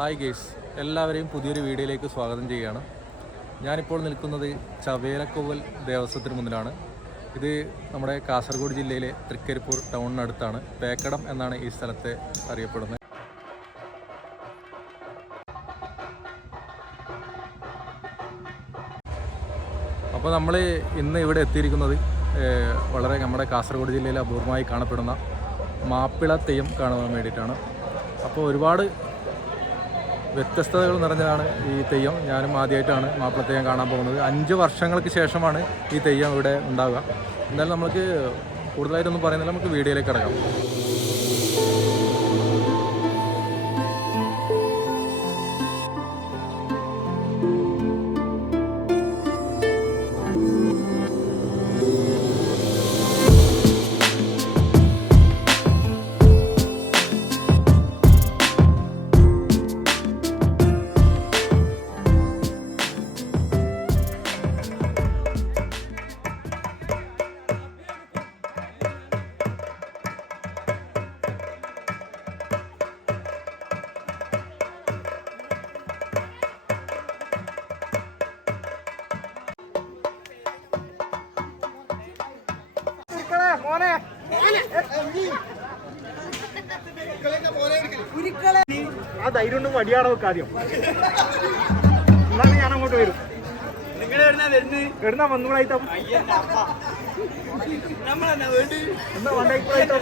Hi guys എല്ലാവരെയും പുതിയൊരു വീഡിയോയിലേക്ക് സ്വാഗതം ചെയ്യുകയാണ്. ഞാനിപ്പോൾ നിൽക്കുന്നത് ചവേലക്കോവൽ ദേവസ്വത്തിന് മുന്നിലാണ്. ഇത് നമ്മുടെ കാസർഗോഡ് ജില്ലയിലെ തൃക്കരിപ്പൂർ ടൗണിനടുത്താണ്. പേക്കടം എന്നാണ് ഈ സ്ഥലത്തെ അറിയപ്പെടുന്നത്. അപ്പോൾ നമ്മൾ ഇന്ന് ഇവിടെ എത്തിയിരിക്കുന്നത് വളരെ നമ്മുടെ കാസർഗോഡ് ജില്ലയിൽ അപൂർവമായി കാണപ്പെടുന്ന മാപ്പിള തെയ്യം കാണുവാൻ വേണ്ടിയിട്ടാണ്. അപ്പോൾ ഒരുപാട് വ്യത്യസ്തതകൾ നിറഞ്ഞതാണ് ഈ തെയ്യം. ഞാനും ആദ്യമായിട്ടാണ് മാപ്പിള തെയ്യം കാണാൻ പോകുന്നത്. അഞ്ച് വർഷങ്ങൾക്ക് ശേഷമാണ് ഈ തെയ്യം ഇവിടെ ഉണ്ടാവുക. എന്നാലും നമുക്ക് കൂടുതലായിട്ടൊന്നും പറയുന്നില്ല. നമുക്ക് വീഡിയോയിലേക്ക് ആ ധൈര്യം കൊണ്ട് വടിയാടെ വെക്ക ആദ്യം. എന്നാണ് ഞാൻ അങ്ങോട്ട് വരും എവിടുന്നാ വന്നുകൂടായിട്ടോ വണ്ടായിക്കൂടായിട്ടോ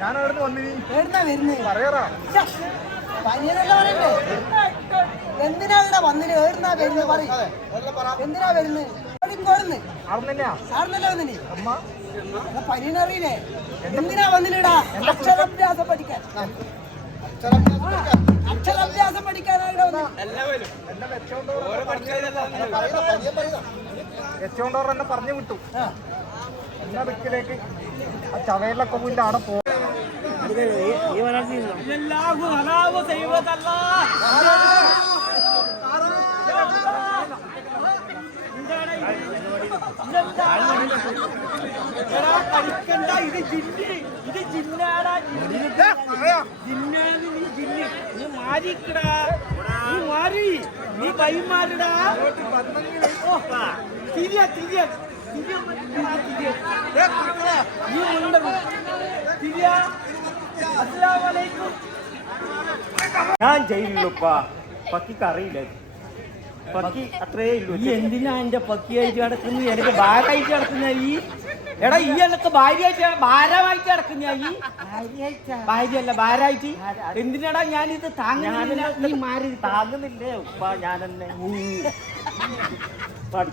ഞാൻ വന്നിനി എവിടുന്നാ വരുന്നത് പറയാറാ എന്തിനാ ഇവിടെ വന്നിന്? എവിടുന്നാ വരുന്നത് പറ. എന്തിനാ വരുന്നത് എന്തിനാ വന്നിനിടാ? അക്ഷരാഭ്യാസം പഠിക്കാൻ. അക്ഷരാഭ്യാസം പഠിക്കാനാണ് വന്നത് എന്നെ പറഞ്ഞു വിട്ടു. എന്നാ ദിക്കിലേക്ക്? ആ ചവയിലെ മുന്നിൽ അവിടെ പോ. കളിക്കണ്ട ഇത് ജിന്ന് ഇത് ജിന്നാടാ ജിന്നാണ് നീ ജിന്ന് നീ മാറിക്കടാ നീ മാറി നീ കൈമാറിടാ തിരിയ തിരിയ നീ മുണ്ട തിരിയ അസ്സലാമലൈക്കും ഞാൻ ജയിലിലുപ്പാ. പക്കിക്ക് അറിയില്ല പക്കി അത്രേ ഉള്ളൂ. ഈ എന്തിനാ എന്റെ പക്കിയായിട്ട് കിടക്കുന്നു എനിക്ക് ഭാരമായിട്ട് കിടക്കുന്ന ഈ എടാ ഈ എനക്ക് ഭാര്യയായിട്ട് ഭാരമായിട്ട് കിടക്കുന്ന ഈ ഭാര്യയല്ല ഭാരമായിട്ട് എന്തിനാടാ ഞാനിത് താങ്ങുന്നില്ല? നീ മാറി താങ്ങുന്നില്ലേ? ഉപ്പ ഞാൻ എന്നെ പാടി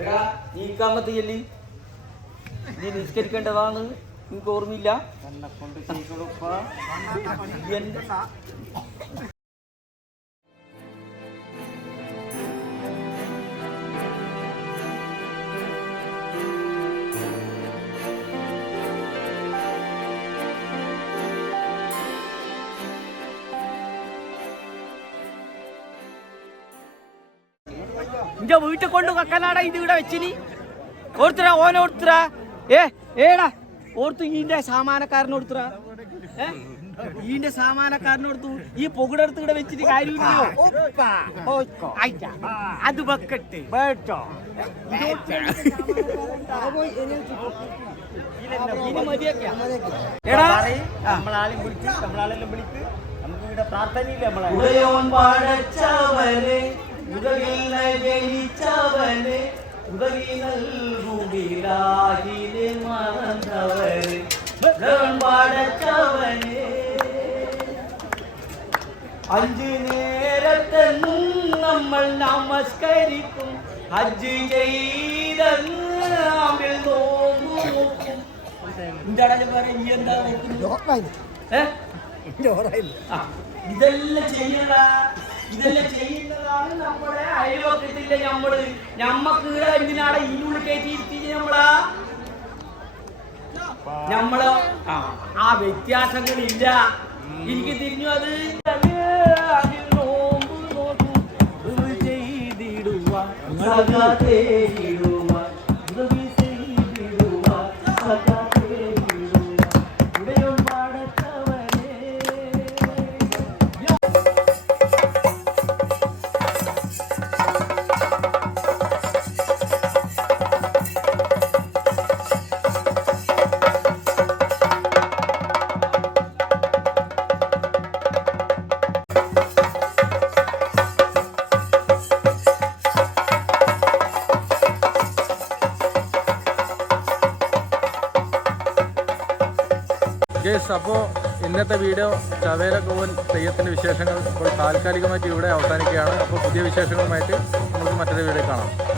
എടാ നീ കാമത്ത് ചെല്ലി നീ നിസ്കരിക്കേണ്ടതാണ് നിങ്ങൾക്ക് ഓർമ്മയില്ല? ഇന്റെ വീട്ടിൽ കൊണ്ട് വെക്കാനാടാ ഇത് ഇവിടെ വെച്ചിനി. ഓർത്തരാ ഓന ഓർത്തരാ ഏ ഏടാ. ഓർത്തു ഈന്റെ സാമാനക്കാരനോടുത്തര ഏ ഈന്റെ സാമാനക്കാരനോടുത്തു ഈ പുകടെടുത്ത് ഇവിടെ വെച്ചിട്ട് കാര്യമില്ലയോ. അത് വെക്കട്ടെ. വേട്ടോ. എടാ. നമ്മളാളെയും വിളിച്ച് നമ്മളാളെല്ലാം വിളിച്ച് നമുക്ക് ഇവിടെ പ്രാർത്ഥനയില്ല നമ്മളെ. ഉദയോൻ പാടച്ചവന് ഉദവില്ല ജയിച്ചവന് ഉദകി നൽകുകിലാകിനെ മറന്നവന് പാടച്ചവന്. അഞ്ച് നേരത്തെന്നും നമ്മൾ നമസ്കരിക്കും ഹജ്ജ് നോക്കും ആ, ഇതെല്ലാം ചെയ്യുന്ന ഇതെല്ലാം ചെയ്യുന്നതാണ് നമ്മുടെ അയൽവക്കത്തില്ല നമ്മൾ നമ്മക്ക് എന്തിനാണ് ഇതിനുള്ളിൽ കയറ്റിയിരുത്തി നമ്മളാ നമ്മൾ ആ, വ്യത്യാസങ്ങളില്ല. എനിക്ക് തിരിഞ്ഞു അത് നോമ്പ് നോക്കും. ഇത് ഗേസ് അപ്പോൾ ഇന്നത്തെ വീഡിയോ ചവേല കോവൻ തെയ്യത്തിന്റെ വിശേഷങ്ങൾ ഇപ്പോൾ താൽക്കാലികമായിട്ട് ഇവിടെ അവസാനിക്കുകയാണ്. അപ്പോൾ പുതിയ വിശേഷങ്ങളുമായിട്ട് നമുക്ക് മറ്റൊരു വീഡിയോ കാണാം.